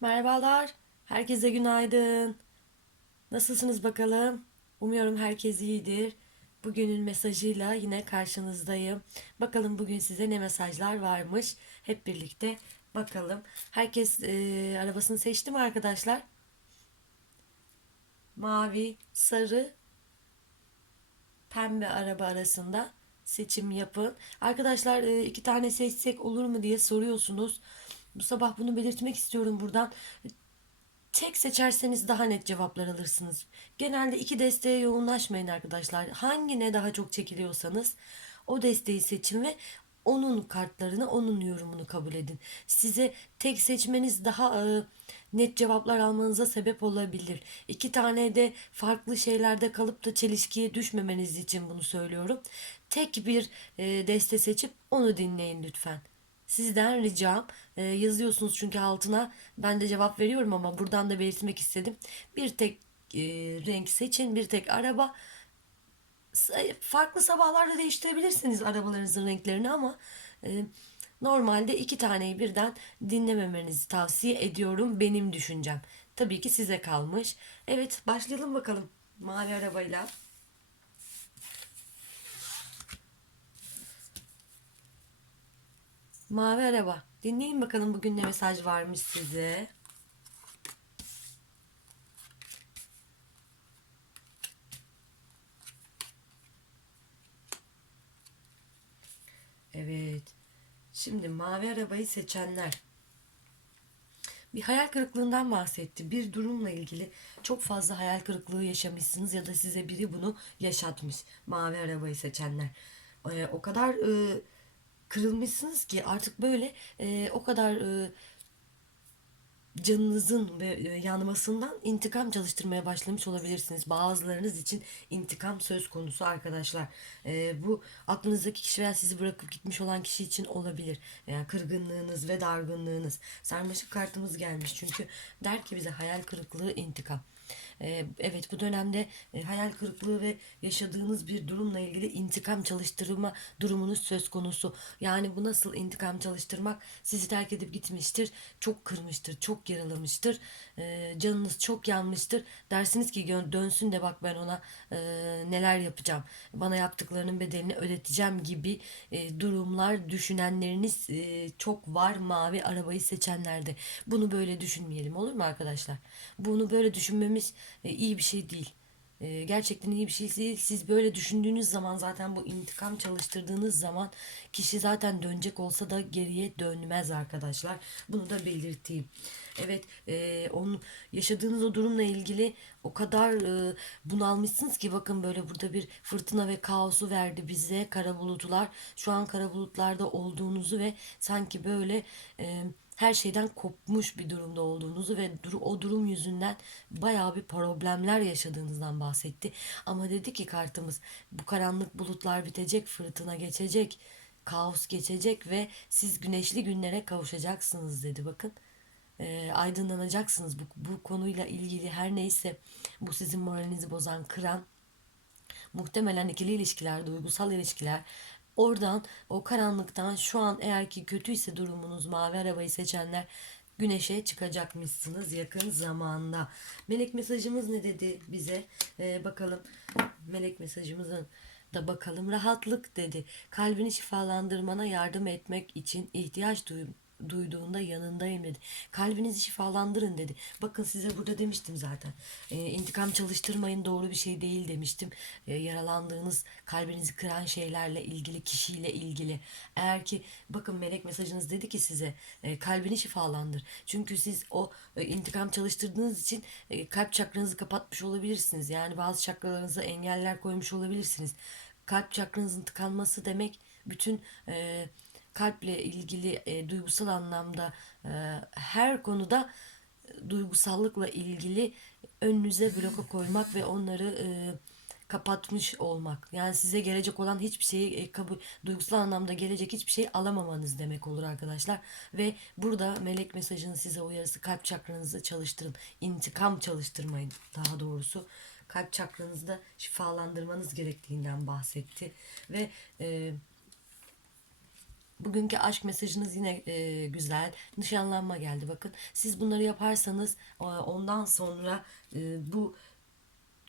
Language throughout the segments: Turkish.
Merhabalar. Herkese günaydın. Nasılsınız bakalım? Umuyorum herkes iyidir. Bugünün mesajıyla yine karşınızdayım. Bakalım bugün size ne mesajlar varmış. Hep birlikte bakalım. Herkes e, arabasını seçti mi arkadaşlar? Mavi, sarı, pembe araba arasında seçim yapın. Arkadaşlar e, iki tane seçsek olur mu diye soruyorsunuz. Bu sabah bunu belirtmek istiyorum buradan. Tek seçerseniz daha net cevaplar alırsınız. Genelde iki desteğe yoğunlaşmayın arkadaşlar. Hangine daha çok çekiliyorsanız o desteği seçin ve onun kartlarını, onun yorumunu kabul edin. Size tek seçmeniz daha e, net cevaplar almanıza sebep olabilir. İki tane de farklı şeylerde kalıp da çelişkiye düşmemeniz için bunu söylüyorum. Tek bir e, deste seçip onu dinleyin lütfen. Sizden ricam e, yazıyorsunuz çünkü altına ben de cevap veriyorum ama buradan da belirtmek istedim. Bir tek e, renk seçin, bir tek araba. S- Farklı sabahlarda değiştirebilirsiniz arabalarınızın renklerini ama e, normalde iki taneyi birden dinlememenizi tavsiye ediyorum benim düşüncem. Tabii ki size kalmış. Evet başlayalım bakalım mavi arabayla. Mavi araba. Dinleyin bakalım bugün ne mesaj varmış size. Evet. Şimdi mavi arabayı seçenler bir hayal kırıklığından bahsetti. Bir durumla ilgili çok fazla hayal kırıklığı yaşamışsınız ya da size biri bunu yaşatmış. Mavi arabayı seçenler. Ee, o kadar e, kırılmışsınız ki artık böyle e, o kadar e, canınızın e, yanmasından intikam çalıştırmaya başlamış olabilirsiniz. Bazılarınız için intikam söz konusu arkadaşlar. Ee, bu aklınızdaki kişi veya sizi bırakıp gitmiş olan kişi için olabilir. Yani kırgınlığınız ve dargınlığınız. Sarmaşık kartımız gelmiş çünkü der ki bize hayal kırıklığı intikam. Ee, evet bu dönemde e, hayal kırıklığı ve yaşadığınız bir durumla ilgili intikam çalıştırma durumunuz söz konusu. Yani bu nasıl intikam çalıştırmak sizi terk edip gitmiştir, çok kırmıştır, çok yaralamıştır, Ee, canınız çok yanmıştır. Dersiniz ki "Gö- dönsün de bak ben ona e, neler yapacağım, bana yaptıklarının bedelini ödeteceğim gibi e, durumlar düşünenleriniz e, çok var mavi arabayı seçenlerde. Bunu böyle düşünmeyelim olur mu arkadaşlar? Bunu böyle düşünmemiz e, iyi bir şey değil. E, gerçekten iyi bir şey değil. Siz böyle düşündüğünüz zaman zaten bu intikam çalıştırdığınız zaman kişi zaten dönecek olsa da geriye dönmez arkadaşlar. Bunu da belirteyim. Evet, e, onun yaşadığınız o durumla ilgili o kadar e, bunalmışsınız ki bakın böyle burada bir fırtına ve kaosu verdi bize kara bulutlar. Şu an kara bulutlarda olduğunuzu ve sanki böyle e, her şeyden kopmuş bir durumda olduğunuzu ve o durum yüzünden bayağı bir problemler yaşadığınızdan bahsetti. Ama dedi ki kartımız bu karanlık bulutlar bitecek, fırtına geçecek, kaos geçecek ve siz güneşli günlere kavuşacaksınız dedi bakın. Ee, aydınlanacaksınız bu, bu konuyla ilgili her neyse bu sizin moralinizi bozan, kıran muhtemelen ikili ilişkiler, duygusal ilişkiler oradan o karanlıktan şu an eğer ki kötüyse durumunuz mavi arabayı seçenler güneşe çıkacakmışsınız yakın zamanda. Melek mesajımız ne dedi bize? Ee, bakalım melek mesajımızın da bakalım rahatlık dedi. Kalbini şifalandırmana yardım etmek için ihtiyaç duy duyduğunda yanındayım dedi. Kalbinizi şifalandırın dedi. Bakın size burada demiştim zaten. E, intikam çalıştırmayın doğru bir şey değil demiştim. E, yaralandığınız kalbinizi kıran şeylerle ilgili kişiyle ilgili. Eğer ki bakın melek mesajınız dedi ki size e, kalbini şifalandır. Çünkü siz o e, intikam çalıştırdığınız için e, kalp çakranızı kapatmış olabilirsiniz. Yani bazı çakralarınıza engeller koymuş olabilirsiniz. Kalp çakranızın tıkanması demek bütün e, kalple ilgili e, duygusal anlamda e, her konuda e, duygusallıkla ilgili önünüze bloka koymak ve onları e, kapatmış olmak. Yani size gelecek olan hiçbir şeyi e, kabul duygusal anlamda gelecek hiçbir şeyi alamamanız demek olur arkadaşlar. Ve burada melek mesajının size uyarısı kalp çakranızı çalıştırın. İntikam çalıştırmayın daha doğrusu. Kalp çakranızı da şifalandırmanız gerektiğinden bahsetti. Ve e, Bugünkü aşk mesajınız yine e, güzel. Nişanlanma geldi bakın. Siz bunları yaparsanız e, ondan sonra e, bu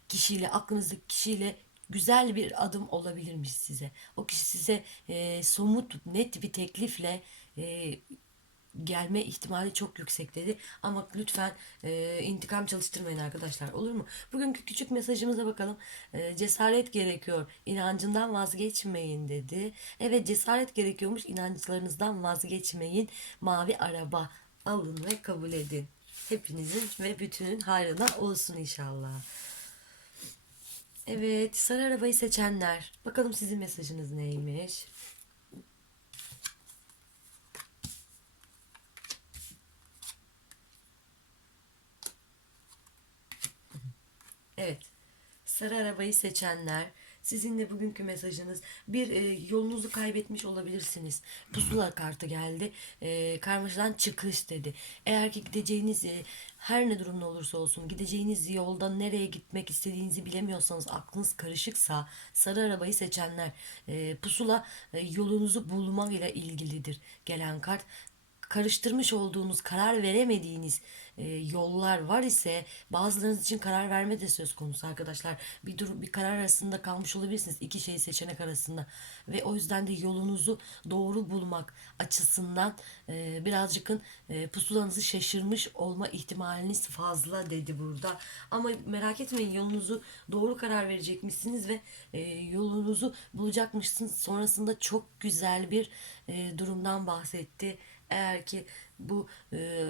kişiyle aklınızdaki kişiyle güzel bir adım olabilirmiş size. O kişi size e, somut net bir teklifle e, gelme ihtimali çok yüksek dedi. Ama lütfen e, intikam çalıştırmayın arkadaşlar olur mu? Bugünkü küçük mesajımıza bakalım. E, cesaret gerekiyor. İnancından vazgeçmeyin dedi. Evet cesaret gerekiyormuş. İnançlarınızdan vazgeçmeyin. Mavi araba alın ve kabul edin. Hepinizin ve bütünün hayrına olsun inşallah. Evet, sarı arabayı seçenler. Bakalım sizin mesajınız neymiş? Evet. Sarı arabayı seçenler, sizin de bugünkü mesajınız bir e, yolunuzu kaybetmiş olabilirsiniz. Pusula kartı geldi. E, karmaşadan çıkış dedi. Eğer ki gideceğiniz e, her ne durumda olursa olsun gideceğiniz yolda nereye gitmek istediğinizi bilemiyorsanız aklınız karışıksa sarı arabayı seçenler e, pusula e, yolunuzu bulmayla ilgilidir gelen kart karıştırmış olduğunuz, karar veremediğiniz e, yollar var ise bazılarınız için karar verme de söz konusu arkadaşlar. Bir durum bir karar arasında kalmış olabilirsiniz iki şey seçenek arasında ve o yüzden de yolunuzu doğru bulmak açısından e, birazcıkın e, pusulanızı şaşırmış olma ihtimaliniz fazla dedi burada. Ama merak etmeyin yolunuzu doğru karar verecekmişsiniz ve e, yolunuzu bulacakmışsınız. Sonrasında çok güzel bir e, durumdan bahsetti. Eğer ki bu e,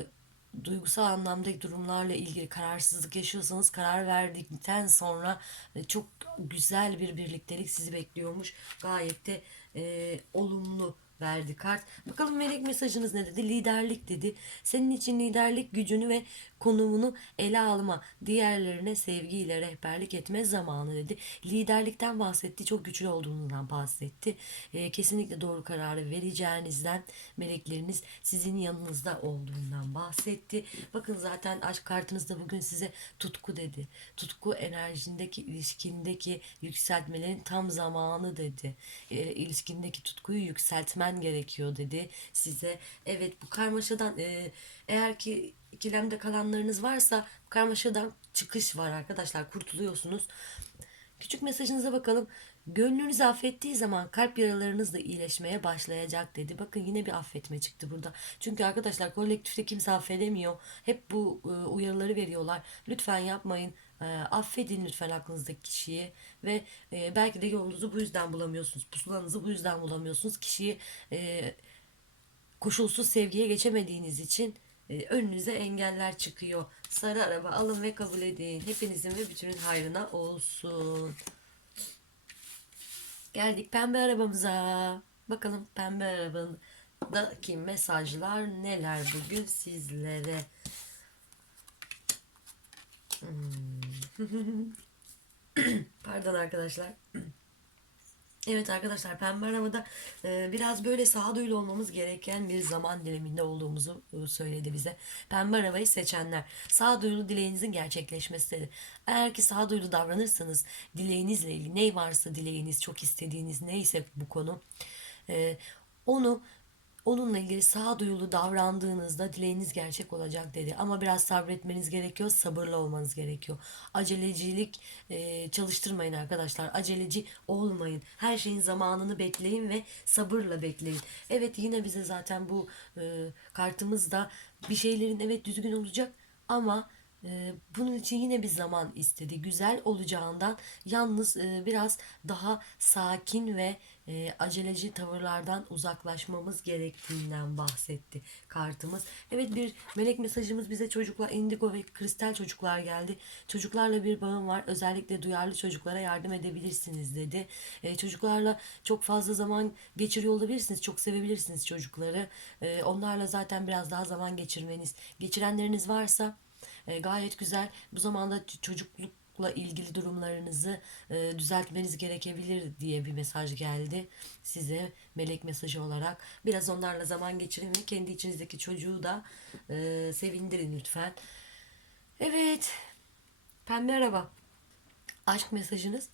duygusal anlamdaki durumlarla ilgili kararsızlık yaşıyorsanız karar verdikten sonra e, çok güzel bir birliktelik sizi bekliyormuş. Gayet de e, olumlu verdi kart. Bakalım melek mesajınız ne dedi? Liderlik dedi. Senin için liderlik gücünü ve konumunu ele alma, diğerlerine sevgiyle rehberlik etme zamanı dedi. Liderlikten bahsetti, çok güçlü olduğundan bahsetti. E, kesinlikle doğru kararı vereceğinizden, melekleriniz sizin yanınızda olduğundan bahsetti. Bakın zaten aşk kartınızda bugün size tutku dedi. Tutku enerjindeki, ilişkindeki yükseltmelerin tam zamanı dedi. E, ilişkindeki tutkuyu yükseltmen gerekiyor dedi size. Evet bu karmaşadan e, eğer ki ikilemde kalanlarınız varsa karmaşadan çıkış var arkadaşlar. Kurtuluyorsunuz. Küçük mesajınıza bakalım. Gönlünüzü affettiği zaman kalp yaralarınız da iyileşmeye başlayacak dedi. Bakın yine bir affetme çıktı burada. Çünkü arkadaşlar kolektifte kimse affedemiyor. Hep bu e, uyarıları veriyorlar. Lütfen yapmayın. E, affedin lütfen aklınızdaki kişiyi ve e, belki de yolunuzu bu yüzden bulamıyorsunuz. Pusulanızı bu yüzden bulamıyorsunuz. Kişiyi e, koşulsuz sevgiye geçemediğiniz için e, önünüze engeller çıkıyor. Sarı araba alın ve kabul edin. Hepinizin ve bütünün hayrına olsun. Geldik pembe arabamıza. Bakalım pembe arabadaki mesajlar neler bugün sizlere. Hmm. Pardon arkadaşlar. Evet arkadaşlar Pembe Araba'da e, biraz böyle sağduyulu olmamız gereken bir zaman diliminde olduğumuzu e, söyledi bize. Pembe Araba'yı seçenler sağduyulu dileğinizin gerçekleşmesidir. Eğer ki sağduyulu davranırsanız dileğinizle ilgili ne varsa dileğiniz çok istediğiniz neyse bu konu e, onu Onunla ilgili sağduyulu davrandığınızda dileğiniz gerçek olacak dedi. Ama biraz sabretmeniz gerekiyor, sabırlı olmanız gerekiyor. Acelecilik e, çalıştırmayın arkadaşlar. Aceleci olmayın. Her şeyin zamanını bekleyin ve sabırla bekleyin. Evet yine bize zaten bu e, kartımızda bir şeylerin evet düzgün olacak ama bunun için yine bir zaman istedi. Güzel olacağından yalnız e, biraz daha sakin ve e, aceleci tavırlardan uzaklaşmamız gerektiğinden bahsetti kartımız. Evet bir melek mesajımız bize çocuklar indigo ve kristal çocuklar geldi. Çocuklarla bir bağım var. Özellikle duyarlı çocuklara yardım edebilirsiniz dedi. E, çocuklarla çok fazla zaman geçiriyor olabilirsiniz. Çok sevebilirsiniz çocukları. Onlarla zaten biraz daha zaman geçirmeniz. Geçirenleriniz varsa e, gayet güzel. Bu zamanda çocuklukla ilgili durumlarınızı e, düzeltmeniz gerekebilir diye bir mesaj geldi size melek mesajı olarak. Biraz onlarla zaman geçirin ve kendi içinizdeki çocuğu da e, sevindirin lütfen. Evet. Pembe araba. Aşk mesajınız.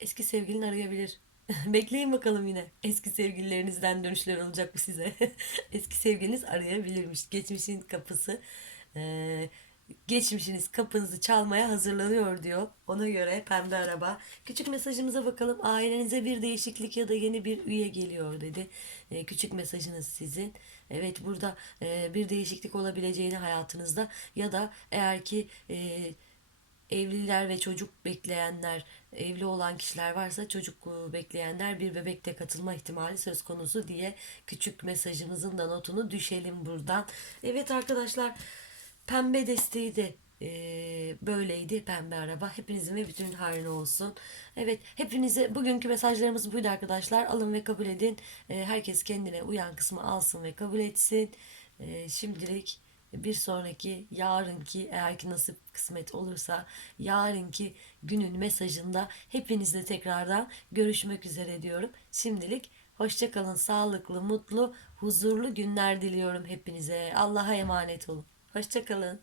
Eski sevgilin arayabilir. Bekleyin bakalım yine. Eski sevgililerinizden dönüşler olacak bu size. Eski sevgiliniz arayabilirmiş. Geçmişin kapısı. Eee, geçmişiniz kapınızı çalmaya hazırlanıyor diyor. Ona göre pembe araba. Küçük mesajımıza bakalım. Ailenize bir değişiklik ya da yeni bir üye geliyor dedi. Eee, küçük mesajınız sizin. Evet burada eee, bir değişiklik olabileceğini hayatınızda ya da eğer ki eee evliler ve çocuk bekleyenler, evli olan kişiler varsa çocuk e, bekleyenler bir bebekte katılma ihtimali söz konusu diye küçük mesajımızın da notunu düşelim buradan. Evet arkadaşlar pembe desteği de e, böyleydi pembe araba. Hepinizin ve bütün hayrına olsun. Evet hepinize bugünkü mesajlarımız buydu arkadaşlar. Alın ve kabul edin. E, herkes kendine uyan kısmı alsın ve kabul etsin. E, şimdilik bir sonraki yarınki eğer ki nasip kısmet olursa yarınki günün mesajında hepinizle tekrardan görüşmek üzere diyorum. Şimdilik hoşça kalın, sağlıklı, mutlu, huzurlu günler diliyorum hepinize. Allah'a emanet olun. Hoşça kalın.